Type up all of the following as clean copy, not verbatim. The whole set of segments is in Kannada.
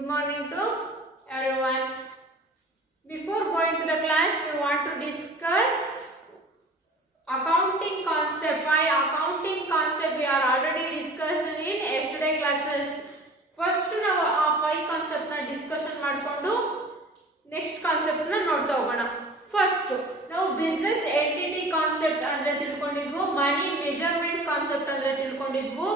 Good morning to everyone. Before going to the class, we want to discuss accounting concept. Why accounting concept we are already discussed in yesterday classes. First ನಾವು ಆ 5 ಕಾನ್ಸೆಪ್ಟ್ ನ ಡಿಸ್ಕಷನ್ ಮಾಡಿಕೊಂಡು ನೆಕ್ಸ್ಟ್ ಕಾನ್ಸೆಪ್ಟ್ ನ ನೋಡ್ತಾ ಹೋಗೋಣ. ಫಸ್ಟ್ ನಾವು ಬಿಸ್ನೆಸ್ ಎಂಟಿಟಿ ಕಾನ್ಸೆಪ್ಟ್ ಅಂದ್ರೆ ತಿಳ್ಕೊಂಡಿದ್ವು, ಮನಿ ಮೆಜರ್ಮೆಂಟ್ ಕಾನ್ಸೆಪ್ಟ್ ಅಂದ್ರೆ ತಿಳ್ಕೊಂಡಿದ್ವು,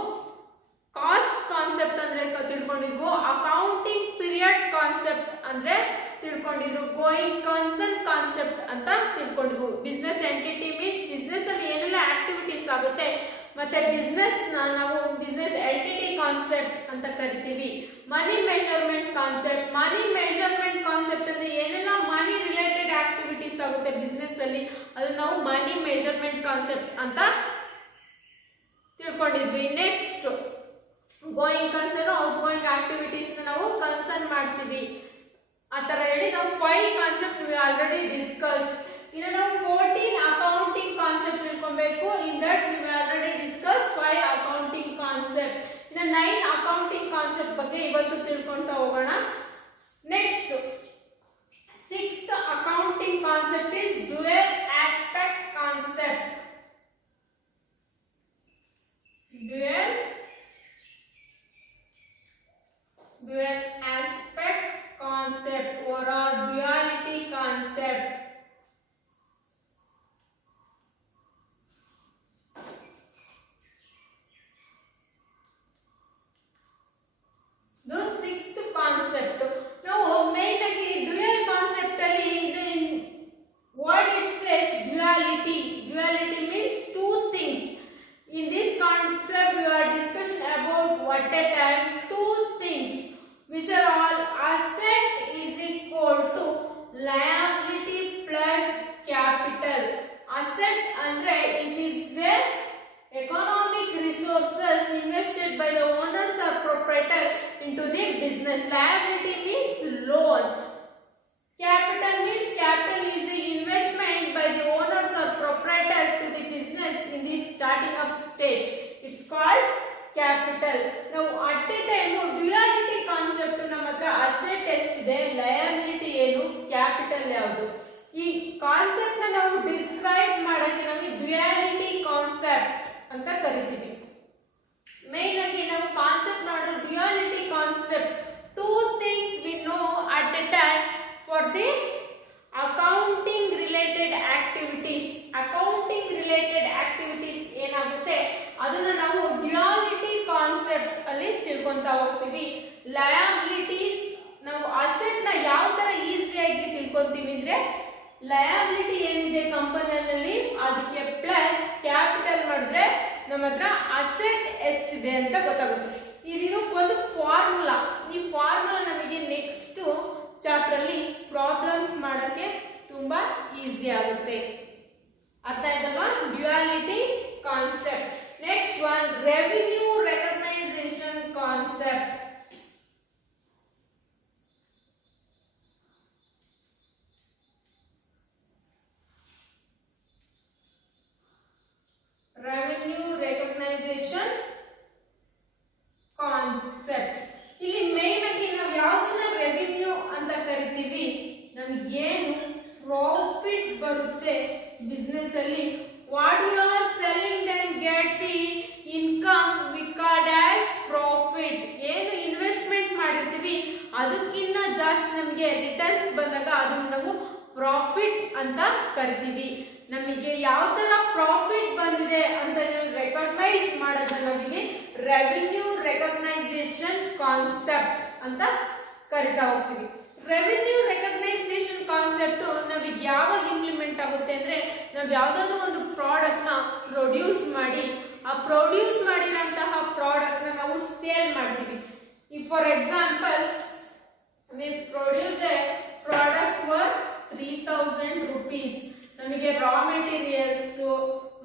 ಕಾಸ್ಟ್ ಕಾನ್ಸೆಪ್ಟ್ ಅಂದ್ರೆ ತಿಳ್ಕೊಂಡಿದ್ವು, ಅಕೌಂಟಿಂಗ್ ಪೀರಿಯಡ್ ಕಾನ್ಸೆಪ್ಟ್ ಅಂದ್ರೆ ತಿಳ್ಕೊಂಡಿದ್ವು, ಗೋಯಿಂಗ್ ಕನ್ಸರ್ನ್ ಕಾನ್ಸೆಪ್ಟ್ ಅಂತ ತಿಳ್ಕೊಂಡಿದ್ವು. ಬಿಸ್ನೆಸ್ ಎಂಟಿಟಿ ಮೀನ್ಸ್ ಬಿಸ್ನೆಸ್ ಅಲ್ಲಿ ಏನೆಲ್ಲ ಆಕ್ಟಿವಿಟೀಸ್ ಆಗುತ್ತೆ, ಮತ್ತೆ ಬಿಸ್ನೆಸ್ ನಾವು ಬಿಸ್ನೆಸ್ ಎಂಟಿಟಿ ಕಾನ್ಸೆಪ್ಟ್ ಅಂತ ಕರಿತೀವಿ. Money measurement concept, money measurement concept ಅಂದ್ರೆ ಏನೆಲ್ಲ ಮನಿ ರಿಲೇಟೆಡ್ ಆಕ್ಟಿವಿಟೀಸ್ ಆಗುತ್ತೆ ಬಿಸ್ನೆಸ್ ಅಲ್ಲಿ, ಅದು ನಾವು ಮನಿ ಮೆಜರ್ಮೆಂಟ್ ಕಾನ್ಸೆಪ್ಟ್ ಅಂತ ತಿಳ್ಕೊಂಡಿದ್ವಿ. Next going concern, out going activities ನಾವು ಕನ್ಸರ್ನ್ ಮಾಡ್ತೀವಿ. ಆ ತರ ಹೇಳಿ ನಾವು 5 ಕಾನ್ಸೆಪ್ಟ್ ವಿ ಆಲ್ರೆಡಿ ಡಿಸ್ಕಸ್. ಇನ್ನು ನಾವು 14 ಅಕೌಂಟಿಂಗ್ ಕಾನ್ಸೆಪ್ಟ್ ತಿಳ್ಕೊಬೇಕು. In that we already discuss 5 accounting concept. ಇನ್ನು 9 ಅಕೌಂಟಿಂಗ್ ಕಾನ್ಸೆಪ್ಟ್ ಬಗ್ಗೆ ಇವತ್ತು ತಿಳ್ಕೊಂತಾ ಹೋಗೋಣ. Next 6th accounting concept is dual aspect concept. Dual aspect concept or duality concept. The 6th concept. Now main dual concept alli what it says duality. Duality means two things. In this concept we are discussing about what a time two things which are all asset is equal to liability plus capital. Asset andre it is a economic resources invested by the owners or proprietor into the business. Liability means loan. Capital means capital is the investment by the owners or proprietor to the business in the starting up stage. It's called capital. Now at a time duality concept ನಮ್ಮ ಹತ್ರ asset ಎಷ್ಟಿದೆ, liability ಏನು, capital ಯಾವುದು, ಈ ಕಾನ್ಸೆಪ್ಟ್ ನ ನಾವು ಡಿಸ್ಕ್ರೈಬ್ ಮಾಡಕ್ಕೆ ನಾವು duality concept ಅಂತ ಕರಿತೀವಿ. ಮೇನ್ ಆಗಿ ನಾವು ಕಾನ್ಸೆಪ್ಟ್ ನೋಡಿದ್ರೆ duality concept two things we know at a time for the accounting related activities. accounting related activities ಏನಾಗುತ್ತೆ ಅದನ್ನ ನಾವು ಡ್ಯುಯಾಲಿಟಿ ಕಾನ್ಸೆಪ್ಟ್ ಅಲ್ಲಿ ತಿಳ್ಕೊಂತಾ ಹೋಗ್ತೀವಿ. ಲಯಬಿಲಿಟೀಸ್ ನಾವು ಅಸೆಟ್ ನ ಯಾವ ತರ ಈಸಿಯಾಗಿ ತಿಳ್ಕೊಂತೀವಿ ಅಂದ್ರೆ ಲಯಬಿಲಿಟಿ ಏನಿದೆ ಕಂಪನಿಯಲ್ಲಿ ಅದಕ್ಕೆ ಪ್ಲಸ್ ಕ್ಯಾಪಿಟಲ್ ಮಾಡಿದ್ರೆ ನಮ್ಮ ಹತ್ರ ಅಸೆಟ್ ಎಷ್ಟಿದೆ ಅಂತ ಗೊತ್ತಾಗುತ್ತೆ. ಇದು ಒಂದು ಫಾರ್ಮುಲಾ. ಈ ಫಾರ್ಮುಲಾ ನಮಗೆ ನೆಕ್ಸ್ಟ್ ಚಾಪ್ಟರ್ ಅಲ್ಲಿ ಪ್ರಾಬ್ಲಮ್ಸ್ ಮಾಡಕ್ಕೆ ತುಂಬಾ ಈಸಿ ಆಗುತ್ತೆ. ಅರ್ಥ ಆಯ್ತಲ್ವಾ duality concept. Next one revenue recognisation concept. Revenue recognisation concept ಇಲ್ಲಿ ಮೇನ್ ಆಗಿ ನಾವು ಯಾವ್ದನ್ನ ರೆವಿನ್ಯೂ ಅಂತ ಕರಿತೀವಿ, ನಮ್ಗೆ ಏನು ಪ್ರಾಫಿಟ್ ಬರುತ್ತೆ ಬಿಸ್ನೆಸ್ ಅಲ್ಲಿ, what you are selling then get the income we called as profit. ಏನು ಇನ್ವೆಸ್ಟ್ಮೆಂಟ್ ಮಾಡಿರ್ತೀವಿ ಅದಕ್ಕಿಂತ ಜಾಸ್ತಿ ನಮಗೆ ರಿಟರ್ನ್ಸ್ ಬಂದಾಗ ಅದನ್ನ ನಾವು ಪ್ರಾಫಿಟ್ ಅಂತ ಕರಿತೀವಿ. ನಮಗೆ ಯಾವ ತರ ಪ್ರಾಫಿಟ್ ಬಂದಿದೆ ಅಂತ ರೆಕಗ್ನೈಸ್ ಮಾಡೋದು ನಮಗೆ ರೆವಿನ್ಯೂ ರೆಕಗ್ನೈಸೇಷನ್ ಕಾನ್ಸೆಪ್ಟ್ ಅಂತ ಕರಿತಾ ಹೋಗ್ತೀವಿ. ರೆವಿನ್ಯೂ ರೆಕಗ್ನೈಸೇಷನ್ ಕಾನ್ಸೆಪ್ಟ್ ನಮಗೆ ಯಾವಾಗ ಇಂಪ್ಲಿಮೆಂಟ್ ಆಗುತ್ತೆ ಅಂದ್ರೆ ನಾವು ಯಾವ್ದಾದ್ರು ಒಂದು ಪ್ರಾಡಕ್ಟ್ ನ ಪ್ರೊಡ್ಯೂಸ್ ಮಾಡಿ ಆ ಪ್ರೊಡ್ಯೂಸ್ ಮಾಡಿರಂತಹ ಪ್ರಾಡಕ್ಟ್ ನ ನಾವು ಸೇಲ್ ಮಾಡ್ತೀವಿ. For example we produce a product worth 3000 rupees. ನಮಗೆ ರಾ ಮೆಟೀರಿಯಲ್ಸ್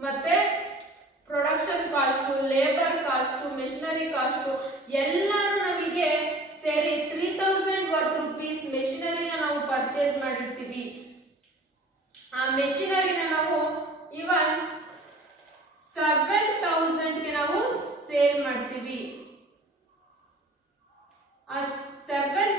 ಮತ್ತೆ production cost, labour cost, machinery cost ಎಲ್ಲಾನು ನಮಗೆ ಸೇರಿ 3000 ವರ್ತ್ ರುಪೀಸ್ ಮೆಷಿನರಿನ ನಾವು ಪರ್ಚೇಸ್ ಮಾಡಿರ್ತೀವಿ. ಆ ಮೆಷಿನರಿನ ನಾವು ಇವನ್ 7000 ಗೆ ನಾವು ಸೇಲ್ ಮಾಡ್ತೀವಿ. ಆ 7000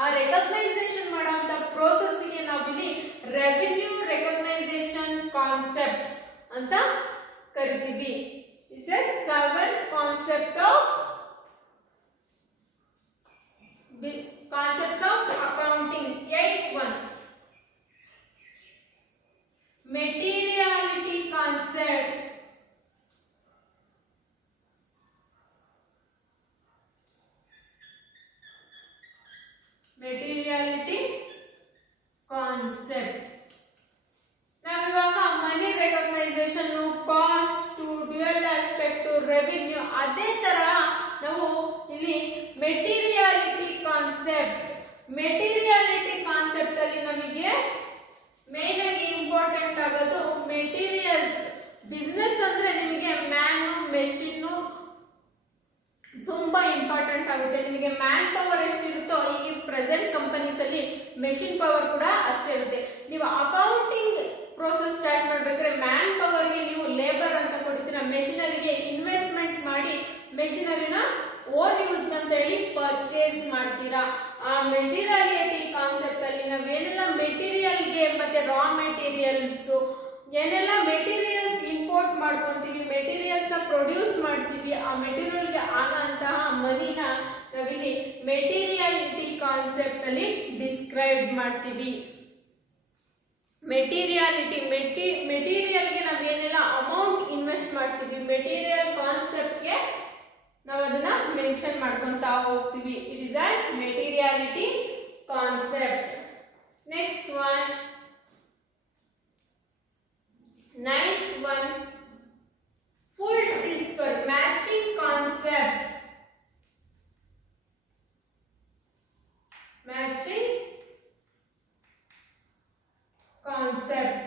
ಆ ರೆಕಗ್ನೈಸೇಷನ್ ಮಾಡುವಂತ ಪ್ರೋಸೆಸ್ ಗೆ ನಾವಿಲ್ಲಿ ರೆವಿನ್ಯೂ ರೆಕಗ್ನೈಸೇಷನ್ ಕಾನ್ಸೆಪ್ಟ್ ಅಂತ ಕರಿತೀವಿ. Is a seventh concept of accounting. 8th one, materiality concept. Materiality concept. ನಾವಿವಾಗ money recognisation, cost, dual aspect, revenue, ಅದೇ ತರ ನಾವು ಇಲ್ಲಿ ಮೆಟೀರಿಯಾಲಿಟಿ ಕಾನ್ಸೆಪ್ಟ್. ಮೆಟೀರಿಯಾಲಿಟಿ ಕಾನ್ಸೆಪ್ಟ್ ಅಲ್ಲಿ ನಮಗೆ ಮೇನ್ ಆಗಿ ಇಂಪಾರ್ಟೆಂಟ್ ಆಗೋದು ಮೆಟೀರಿಯಲ್ಸ್. ಬಿಸ್ನೆಸ್ ಅಂದ್ರೆ ನಿಮಗೆ ಮ್ಯಾನ್, ಮೆಷಿನ್ ತುಂಬಾ ಇಂಪಾರ್ಟೆಂಟ್ ಆಗುತ್ತೆ. ನಿಮಗೆ ಮ್ಯಾನ್ ಪವರ್ ಎಷ್ಟಿರುತ್ತೋ ಈ ಪ್ರೆಸೆಂಟ್ ಕಂಪನೀಸ್ ಅಲ್ಲಿ ಮೆಷಿನ್ ಪವರ್ ಕೂಡ ಅಷ್ಟೇ ಇರುತ್ತೆ. ನೀವು ಅಕೌಂಟಿಂಗ್ ಪ್ರೋಸೆಸ್ ಸ್ಟಾರ್ಟ್ ಮಾಡ್ಬೇಕಾದ್ರೆ ಮ್ಯಾನ್ ಪವರ್ಗೆ ನೀವು ಲೇಬರ್ ಅಂತ ಕೊಡ್ತೀರಾ, ಮೆಷಿನರಿಗೆ ಇನ್ವೆಸ್ಟ್ಮೆಂಟ್ ಮಾಡಿ ಮೆಷಿನರಿನ ಓನ್ ಯೂಸ್ ಅಂತ ಹೇಳಿ ಪರ್ಚೇಸ್ ಮಾಡ್ತೀರಾ. ಆ ಮೆಟೀರಿಯಾಲಿಟಿ ಕಾನ್ಸೆಪ್ಟ್ ಅಲ್ಲಿ ನಾವೇನೆಲ್ಲ ಮೆಟೀರಿಯಲ್ಗೆ ಮತ್ತೆ ರಾ ಮೆಟೀರಿಯಲ್ಸ್ ಏನೆಲ್ಲ ಮೆಟೀರಿಯಲ್ಸ್ ಇಂಪೋರ್ಟ್ ಮಾಡ್ಕೊಂತೀವಿ, ಮೆಟೀರಿಯಲ್ಸ್ ಪ್ರೊಡ್ಯೂಸ್ ಮಾಡ್ತೀವಿ, ಆ ಮೆಟೀರಿಯಲ್ಗೆ ಆಗಂತಹ ಮನಿನ ನಾವಿಲ್ಲಿ ಮೆಟೀರಿಯಾಲಿಟಿ ಕಾನ್ಸೆಪ್ಟ್ ಅಲ್ಲಿ ಡಿಸ್ಕ್ರೈಬ್ ಮಾಡ್ತೀವಿ. ಮೆಟೀರಿಯಾಲಿಟಿ ಮೆಟೀರಿಯಲ್ಗೆ ನಾವೇನೆಲ್ಲ ಅಮೌಂಟ್ ಇನ್ವೆಸ್ಟ್ ಮಾಡ್ತೀವಿ, ಮೆಟೀರಿಯಲ್ ಕಾನ್ಸೆಪ್ಟ್ಗೆ ನಾವು ಅದನ್ನ ಮೆನ್ಷನ್ ಮಾಡ್ಕೊಂತಾ ಹೋಗ್ತೀವಿ. It is a materiality concept. Next one, 9th one, full display matching concept. Matching concept.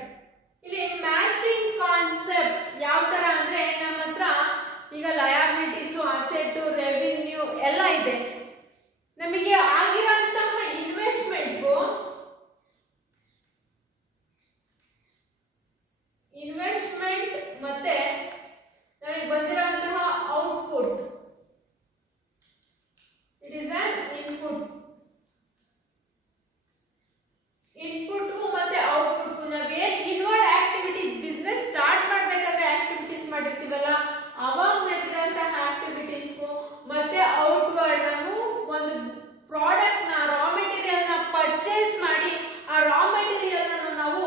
ಇಲ್ಲಿ ಮ್ಯಾಚಿಂಗ್ ಕಾನ್ಸೆಪ್ಟ್ ಯಾವ ತರ ಅಂದ್ರೆ ನಮ್ಮ ಹತ್ರ ಈಗ ಲಯಬಿಲಿಟೀಸ್, ಅಸೆಟ್, ರೆವಿನ್ಯೂ ಎಲ್ಲ ಇದೆ. ನಮಗೆ ಆಗಿರೋಂತಹ ಇನ್ವೆಸ್ಟ್ಮೆಂಟ್ಗೂ ಮತ್ತೆ ನಮಗೆ ಬಂದಿರುವಂತಹ output, it is on input. ಇನ್ಪುಟ್ಗೂ ಮತ್ತೆ ಔಟ್ಪುಟ್ಗೂ ನಾವೇನ್ ಇನ್ವರ್ಡ್ ಆಕ್ಟಿವಿಟೀಸ್, ಬಿಸ್ನೆಸ್ ಸ್ಟಾರ್ಟ್ ಮಾಡ್ಬೇಕಾದ್ರೆ ಆಕ್ಟಿವಿಟೀಸ್ ಮಾಡಿರ್ತೀವಲ್ಲ ಅವಾಗ ಮಾಡಿರೋಂತಹ ಆಕ್ಟಿವಿಟೀಸ್ಗೂ ಮತ್ತೆ ಔಟ್ವರ್ಡ್ ನಾವು ಒಂದು ಪ್ರಾಡಕ್ಟ್ ನ ರಾ ಮೆಟೀರಿಯಲ್ ನ ಪರ್ಚೇಸ್ ಮಾಡಿ ಆ ರಾ ಮೆಟೀರಿಯಲ್ ನಾವು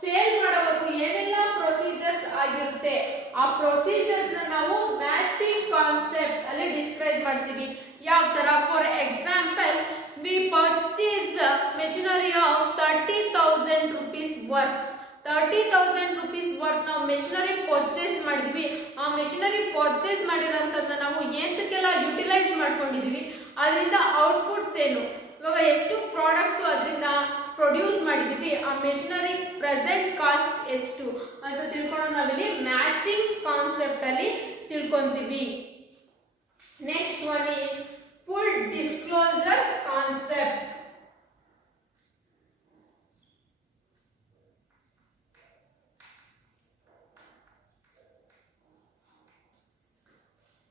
ಸೇಲ್ ಮಾಡೋವರೆಗೂ ಏನೆಲ್ಲ ಪ್ರೊಸೀಜರ್ಸ್ ಆಗಿರುತ್ತೆ ಆ ಪ್ರೊಸೀಜರ್ಸ್ ನಾವು ಮ್ಯಾಚಿಂಗ್ ಕಾನ್ಸೆಪ್ಟ್ ಅಲ್ಲಿ ಡಿಸ್ಕ್ರೈಬ್ ಮಾಡ್ತೀವಿ. ಯಾವ ತರ? For example, we purchase machinery of 30,000 rupees worth. 30,000 rupees worth ನಾವು ಮೆಷಿನರಿ ಪರ್ಚೇಸ್ ಮಾಡಿದ್ವಿ. ಆ ಮೆಷಿನರಿ ಪರ್ಚೇಸ್ ಮಾಡಿರೋಂಥದ್ದನ್ನ ನಾವು ಎಂತಕ್ಕೆಲ್ಲ ಯುಟಿಲೈಸ್ ಮಾಡ್ಕೊಂಡಿದೀವಿ, ಅದರಿಂದ ಔಟ್ಪುಟ್ಸ್ ಏನು, ಇವಾಗ ಎಷ್ಟು ಪ್ರಾಡಕ್ಟ್ಸ್ ಅದರಿಂದ ಪ್ರೊಡ್ಯೂಸ್ ಮಾಡಿದೀವಿ, ಆ ಮೆಷಿನರಿ ಪ್ರೆಸೆಂಟ್ ಕಾಸ್ಟ್ ಎಷ್ಟು ಅಂತ ತಿಳ್ಕೊಂಡು ನಾವಿಲ್ಲಿ ಮ್ಯಾಚಿಂಗ್ ಕಾನ್ಸೆಪ್ಟ್ ಅಲ್ಲಿ ತಿಳ್ಕೊಂತೀವಿ. Next one is full disclosure concept.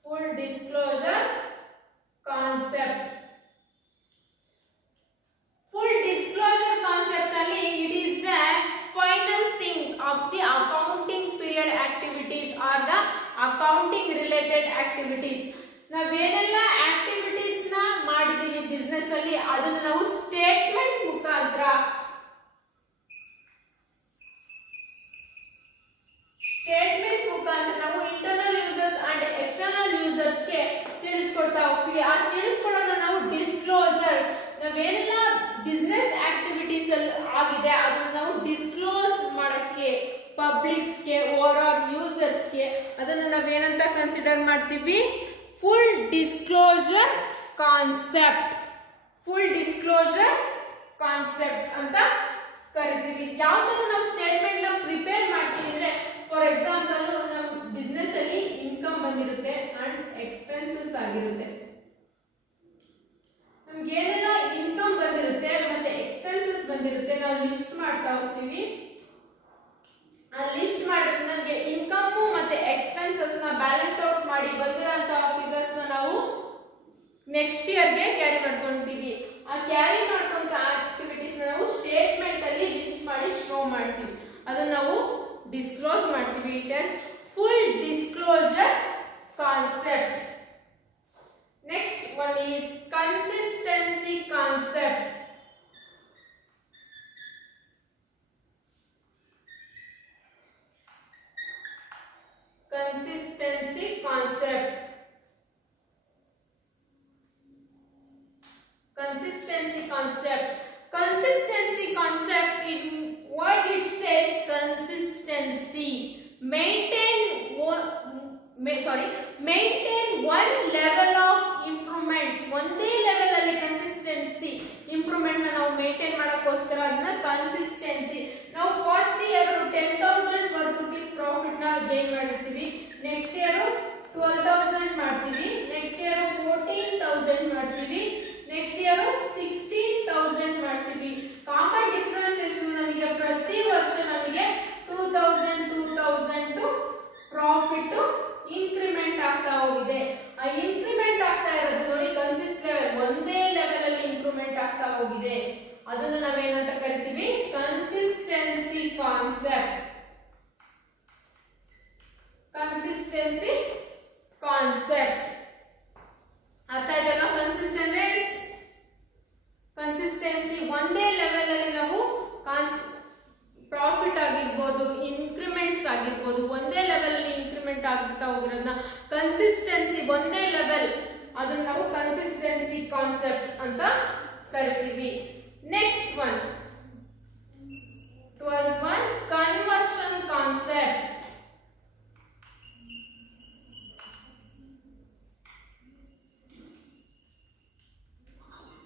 Full disclosure concept. Full disclosure concept ಅಲ್ಲಿ it is a final thing of the accounting period activities or the accounting related activities. ನಾವೇನೆಲ್ಲ ಆಕ್ಟಿವಿಟೀಸ್ ನ ಮಾಡಿದೀವಿ ಬಿಸ್ನೆಸ್ ಅಲ್ಲಿ ಅದನ್ನ ನಾವು ಸ್ಟೇಟ್ಮೆಂಟ್ ಮುಖಾಂತರ ನಾವು internal users and external users ಗೆ ತಿಳಿಸ್ಕೊಡ್ತಾ ಹೋಗ್ತೀವಿ. ಆ ತಿಳಿಸ್ಕೊಡೋಣ ನಾವು ಡಿಸ್ಕ್ಲೋಸರ್. ನಾವೇನೆಲ್ಲ ಬಿಸ್ನೆಸ್ ಆಕ್ಟಿವಿಟೀಸ್ ಅಲ್ಲಿ ಆಗಿದೆ ಅದನ್ನ ನಾವು ಡಿಸ್ಕ್ಲೋಸ್ ಮಾಡಕ್ಕೆ ಪಬ್ಲಿಕ್ಸ್ಗೆ ಓವರ್ ಆಲ್ ಯೂಸರ್ಸ್ಗೆ ಅದನ್ನ ನಾವೇನಂತ ಕನ್ಸಿಡರ್ ಮಾಡ್ತೀವಿ? Full disclosure concept. Full disclosure concept ಅಂತ ಕರಿತೀವಿ. ಯಾವ ತರ ನಾವು ಸ್ಟೇಟ್ಮೆಂಟ್ ನ ಪ್ರಿಪೇರ್ ಮಾಡ್ತೀವಿ ಅಂದ್ರೆ, ಫಾರ್ ಎಕ್ಸಾಂಪಲ್ ನಮ್ಮ ಬಿಸ್ನೆಸ್ ಅಲ್ಲಿ ಇನ್ಕಮ್ ಬಂದಿರುತ್ತೆ ಅಂಡ್ ಎಕ್ಸ್ಪೆನ್ಸಸ್ ಆಗಿರುತ್ತೆ. ನಮ್ಗೆ ಏನೆಲ್ಲ ಇನ್ಕಮ್ ಬಂದಿರುತ್ತೆ ಮತ್ತೆ ಎಕ್ಸ್ಪೆನ್ಸಸ್ ಬಂದಿರುತ್ತೆ ನಾವು ಲಿಸ್ಟ್ ಮಾಡ್ತಾ ಹೋಗ್ತೀವಿ. ಆ ಲಿಸ್ಟ್ ಮಾಡಿದ್ರೆ ನಮಗೆ ಇನ್ಕಮ್ ಮತ್ತೆ ಎಕ್ಸ್ಪೆನ್ಸಸ್ ನ ಬ್ಯಾಲೆನ್ಸ್ ಔಟ್ ಮಾಡಿ ಬಂದಿರೋಂತಹ ಫಿಗರ್ಸ್ ನ ನಾವು ನೆಕ್ಸ್ಟ್ ಇಯರ್ ಗೆ ಕ್ಯಾರಿ ಮಾಡ್ಕೊಂತೀವಿ. ಆ ಆ ಕ್ಯಾರಿ ಮಾಡ್ಕೊಂತ ಆಕ್ಟಿವಿಟೀಸ್ ನಾವು ಸ್ಟೇಟ್ಮೆಂಟ್ ಅಲ್ಲಿ ಲಿಸ್ಟ್ ಮಾಡಿ ಶೋ ಮಾಡ್ತೀವಿ, ಅದನ್ನ ನಾವು ಡಿಸ್ಕ್ಲೋಸ್ ಮಾಡ್ತೀವಿ. It is full disclosure concept. Next one is consistency concept. Consistency concept. Consistency concept. Consistency concept, in what it says, consistency. Maintain one level of improvement. ಒಂದೇ ಲೆವೆಲ್ ಅಲ್ಲಿ ಕನ್ಸಿಸ್ಟೆನ್ಸಿ ಇಂಪ್ರೂವ್ಮೆಂಟ್ ನಾವು ಮೇಂಟೈನ್ ಮಾಡಕ್ಕೋಸ್ಕರ ಅದನ್ನ ಕನ್ಸಿಸ್ಟೆನ್ಸಿ. ನಾವು first year 10,000 worth rupees profit ನ ಗೇನ್ ಮಾಡಿರ್ತೀವಿ, ನೆಕ್ಸ್ಟ್ ಇಯರ್ 12,000 ಮಾಡ್ತೀವಿ, ನೆಕ್ಸ್ಟ್ ಇಯರ್ 14,000 ಮಾಡ್ತೀವಿ, ನೆಕ್ಸ್ಟ್ ಇಯರ್ 16,000 ಮಾಡ್ತೀವಿ. ಕಾಮನ್ ಡಿಫರೆನ್ಸ್ ಎಷ್ಟು? ನಮಗೆ ಪ್ರತಿ ವರ್ಷ ನಮಗೆ 2,000 ಪ್ರಾಫಿಟ್ ಇನ್ಕ್ರಿಮೆಂಟ್ ಆಗ್ತಾ ಹೋಗಿದೆ. ಆ ಇನ್ಕ್ರಿಮೆಂಟ್ ಆಗ್ತಾ ಇರೋದು ನೋಡಿ, ಕನ್ಸಿಸ್ಟ್ ಲೆವೆಲ್ ಒಂದೇ ಲೆವೆಲ್ ಅಲ್ಲಿ ಇಂಪ್ರೂವ್ಮೆಂಟ್ ಆಗ್ತಾ ಹೋಗಿದೆ. ಅದನ್ನು ನಾವೇನಂತ ಕರಿತೀವಿ? Consistency concept. ಕನ್ಸಿಸ್ಟೆನ್ಸಿ ಕಾನ್ಸೆಪ್ಟ್ ಅರ್ಥ ಇದೆಲ್ಲ? ಕನ್ಸಿಸ್ಟೆನ್ಸಿ ಒಂದೇ ಲೆವೆಲ್ ಅಲ್ಲಿ ನಾವು ಪ್ರಾಫಿಟ್ ಆಗಿರ್ಬೋದು, ಇನ್ಕ್ರಿಮೆಂಟ್ಸ್ ಆಗಿರ್ಬೋದು, ಒಂದೇ ಲೆವೆಲ್ ಅಲ್ಲಿ ಇನ್ಕ್ರಿಮೆಂಟ್ ಆಗ್ತಾ ಹೋಗಿರೋದನ್ನ ಕನ್ಸಿಸ್ಟೆನ್ಸಿ ಒಂದೇ ಲೆವೆಲ್, ಅದನ್ನ ನಾವು ಕನ್ಸಿಸ್ಟೆನ್ಸಿ ಕಾನ್ಸೆಪ್ಟ್ ಅಂತ ಕರಿತೀವಿ. Next one 12th one, conversion concept.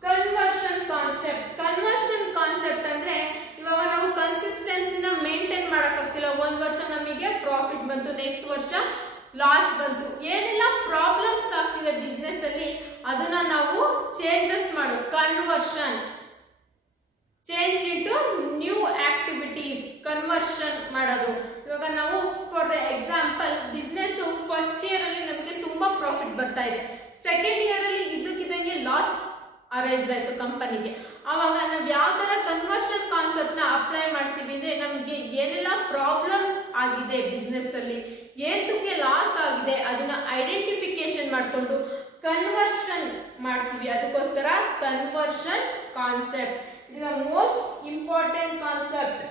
Conversion concept ಅಂದ್ರೆ ಇವಾಗ ನಾವು ಕನ್ಸಿಸ್ಟೆನ್ಸಿನ ಮೇಂಟೈನ್ ಮಾಡಕ್ಕಾಗ್ತಿಲ್ಲ. ಒಂದ್ ವರ್ಷ ನಮಗೆ ಪ್ರಾಫಿಟ್ ಬಂತು, ನೆಕ್ಸ್ಟ್ ವರ್ಷ ಲಾಸ್ ಬಂತು, ಏನೆಲ್ಲ ಪ್ರಾಬ್ಲಮ್ಸ್ ಆಗ್ತಿದೆ ಬಿಸ್ನೆಸ್ ಅಲ್ಲಿ, ಅದನ್ನ ನಾವು ಚೇಂಜಸ್ ಮಾಡೋದು conversion. Change into new activities, conversion ಮಾಡೋದು. ಇವಾಗ ನಾವು for the example business first year ಅಲ್ಲಿ ನಮಗೆ ತುಂಬಾ ಪ್ರಾಫಿಟ್ ಬರ್ತಾ ಇದೆ, ಸೆಕೆಂಡ್ ಇಯರ್ ಅಲ್ಲಿ ಇದ್ದಕ್ಕಿದ್ದಂಗೆ ಲಾಸ್ ಅರೈಸ್ ಆಯ್ತು ಕಂಪನಿಗೆ. ಆವಾಗ ನಾವು ಯಾವ ತರ ಕನ್ವರ್ಷನ್ ಕಾನ್ಸೆಪ್ಟ್ ನ ಅಪ್ಲೈ ಮಾಡ್ತೀವಿ ಅಂದ್ರೆ, ನಮ್ಗೆ ಏನೆಲ್ಲ ಪ್ರಾಬ್ಲಮ್ಸ್ ಆಗಿದೆ ಬಿಸ್ನೆಸ್ ಅಲ್ಲಿ, ಏತಕ್ಕೆ ಲಾಸ್ ಆಗಿದೆ, ಅದನ್ನ ಐಡೆಂಟಿಫಿಕೇಶನ್ ಮಾಡ್ಕೊಂಡು ಕನ್ವರ್ಷನ್ ಮಾಡ್ತೀವಿ. ಅದಕ್ಕೋಸ್ಕರ conversion concept it is the most important concept.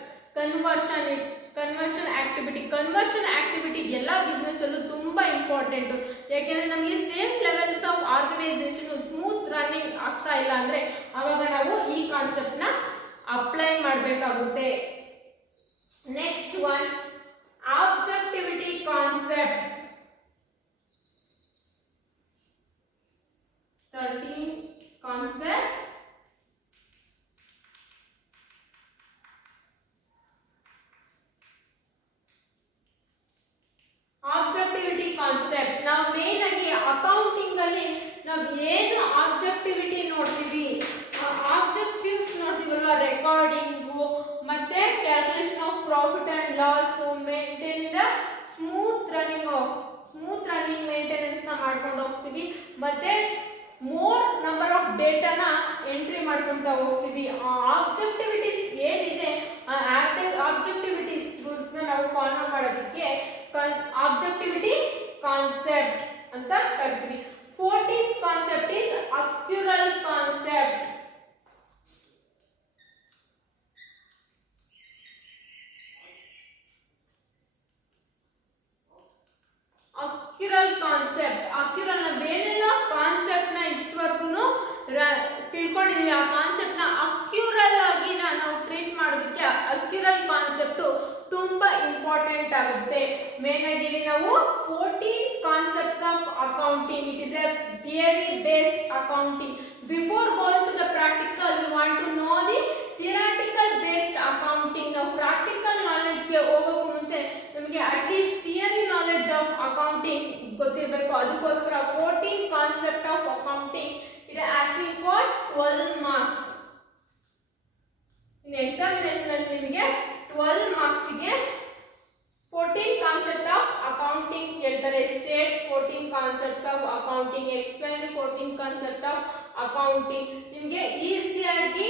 Conversion activity ಎಲ್ಲ ಬಿಸ್ನೆಸ್ ಅಲ್ಲೂ ತುಂಬಾ ಇಂಪಾರ್ಟೆಂಟ್. ಯಾಕೆಂದ್ರೆ ನಮಗೆ same levels of organisation smooth running ಆಗ್ತಾ ಇಲ್ಲ ಅಂದ್ರೆ ಅವಾಗ ನಾವು ಈ ಕಾನ್ಸೆಪ್ಟ್ ನ ಅಪ್ಲೈ ಮಾಡಬೇಕಾಗುತ್ತೆ. Next one objectivity concept. 13 concept. Objectivity concept ನಾವು ಮೇನ್ ಆಗಿ ಅಕೌಂಟಿಂಗ್ ಅಲ್ಲಿ ನಾವು ಏನು ಆಬ್ಜೆಕ್ಟಿವಿಟಿ ನೋಡ್ತೀವಿ, ಆಬ್ಜೆಕ್ಟಿವ್ಸ್ ನೋಡ್ತೀವಲ್ವಾ, ರೆಕಾರ್ಡಿಂಗು ಮತ್ತೆ calculation of profit and loss, maintain the smooth running maintenance ನ ಮಾಡ್ಕೊಂಡು ಹೋಗ್ತೀವಿ, ಮತ್ತೆ ಮೋರ್ ನಂಬರ್ ಆಫ್ ಡೇಟಾನ ಎಂಟ್ರಿ ಮಾಡ್ಕೊಂತ ಹೋಗ್ತೀವಿ. ಆ ಆಬ್ಜೆಕ್ಟಿವಿಟೀಸ್ ಏನಿದೆ, ಆಬ್ಜೆಕ್ಟಿವಿಟೀಸ್ ರೂಲ್ಸ್ ನ ನಾವು ಫಾಲೋ ಮಾಡೋದಕ್ಕೆ ಆಬ್ಜೆಕ್ಟಿವಿಟಿ ಕಾನ್ಸೆಪ್ಟ್ ಅಂತ ಕರಿತೀವಿ. 14th concept is accrual concept. Accrual ಬೇರೆಲ್ಲ ಕಾನ್ಸೆಪ್ಟ್ ನ ಇಷ್ಟವರೆಗೂ ತಿಳ್ಕೊಂಡಿದೀವಿ. ಆ ಕಾನ್ಸೆಪ್ಟ್ ನ ಅಕ್ಯುರಲ್ ಆಗಿ ನಾವು ಟ್ರೀಟ್ ಮಾಡೋದಕ್ಕೆ ಅಕ್ಯುರಲ್ ಕಾನ್ಸೆಪ್ಟ್ ತುಂಬಾ ಇಂಪಾರ್ಟೆಂಟ್ ಆಗುತ್ತೆ. ಮೇನ್ ಆಗಿ ನಾವು 14 concepts of accounting. It is a theory based accounting. Before going to the practical you want to know the theoretical based accounting. ನಾವು ಪ್ರಾಕ್ಟಿಕಲ್ ನಾಲೆಜ್ ಗೆ ಹೋಗೋಕ್ಕೂ ಮುಂಚೆ ನಮಗೆ at least theory knowledge of accounting ಗೊತ್ತಿರಬೇಕು. ಅದಕ್ಕೋಸ್ಕರ 14 concept of accounting it asking for 12 marks. In examination ಅಲ್ಲಿ ನಿಮಗೆ 12 ಮಾರ್ಕ್ಸ್ ಗೆ 14 ಕಾನ್ಸೆಪ್ಟ್ ಆಫ್ ಅಕೌಂಟಿಂಗ್ ಹೇಳ್ತಾರೆ. State 14 concepts of accounting, explain 14 concept of accounting ನಿಮಗೆ ಈಸಿಯಾಗಿ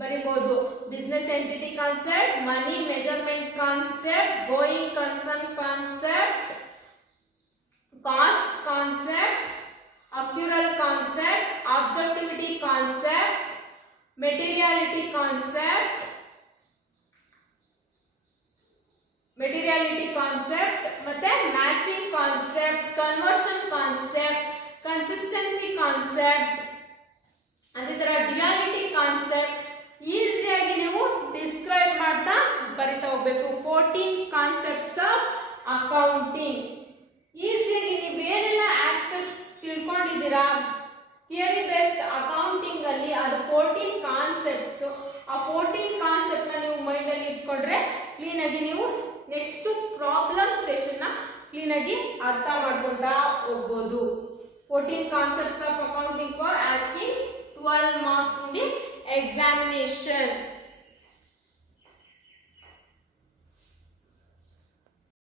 ಬರೀಬಹುದು. Business entity concept, money measurement concept, going concern concept, cost concept, accrual concept, objectivity concept, materiality concept, ಮತ್ತೆ matching concept, conversion concept, consistency concept, ಅದೇ ತರ ಡ್ಯುಯಾಲಿಟಿ ಕಾನ್ಸೆಪ್ಟ್ ಈಸಿಯಾಗಿ ನೀವು ಡಿಸ್ಕ್ರೈಬ್ ಮಾಡ್ತಾ ಬರಿತಾ ಹೋಗ್ಬೇಕು. 14 ಕಾನ್ಸೆಪ್ಟ್ಸ್ ಆಫ್ ಅಕೌಂಟಿಂಗ್. ಈಸಿಯಾಗಿ ನೀವು ಏನೆಲ್ಲ ಆಸ್ಪೆಕ್ಟ್ಸ್ ತಿಳ್ಕೊಂಡಿದ್ದೀರಾ ಥಿಯರಿ ಬೇಸ್ಡ್ ಅಕೌಂಟಿಂಗ್ ಅಲ್ಲಿ, ಅದು 14 ಕಾನ್ಸೆಪ್ಟ್ಸ್. ಆ 14 ಕಾನ್ಸೆಪ್ಟ್ ನ ನೀವು ಮೈಂಡ್ ಅಲ್ಲಿ ಇಟ್ಕೊಂಡ್ರೆ ಕ್ಲೀನ್ ಆಗಿ ನೀವು ನೆಕ್ಸ್ಟ್ ಪ್ರಾಬ್ಲಮ್ ಸೆಷನ್ ನ ಕ್ಲೀನ್ ಆಗಿ ಅರ್ಥ ಮಾಡ್ಕೊಂತಾ ಹೋಗ್ಬೋದು. 14 concepts of accounting for asking 12 marks in the examination.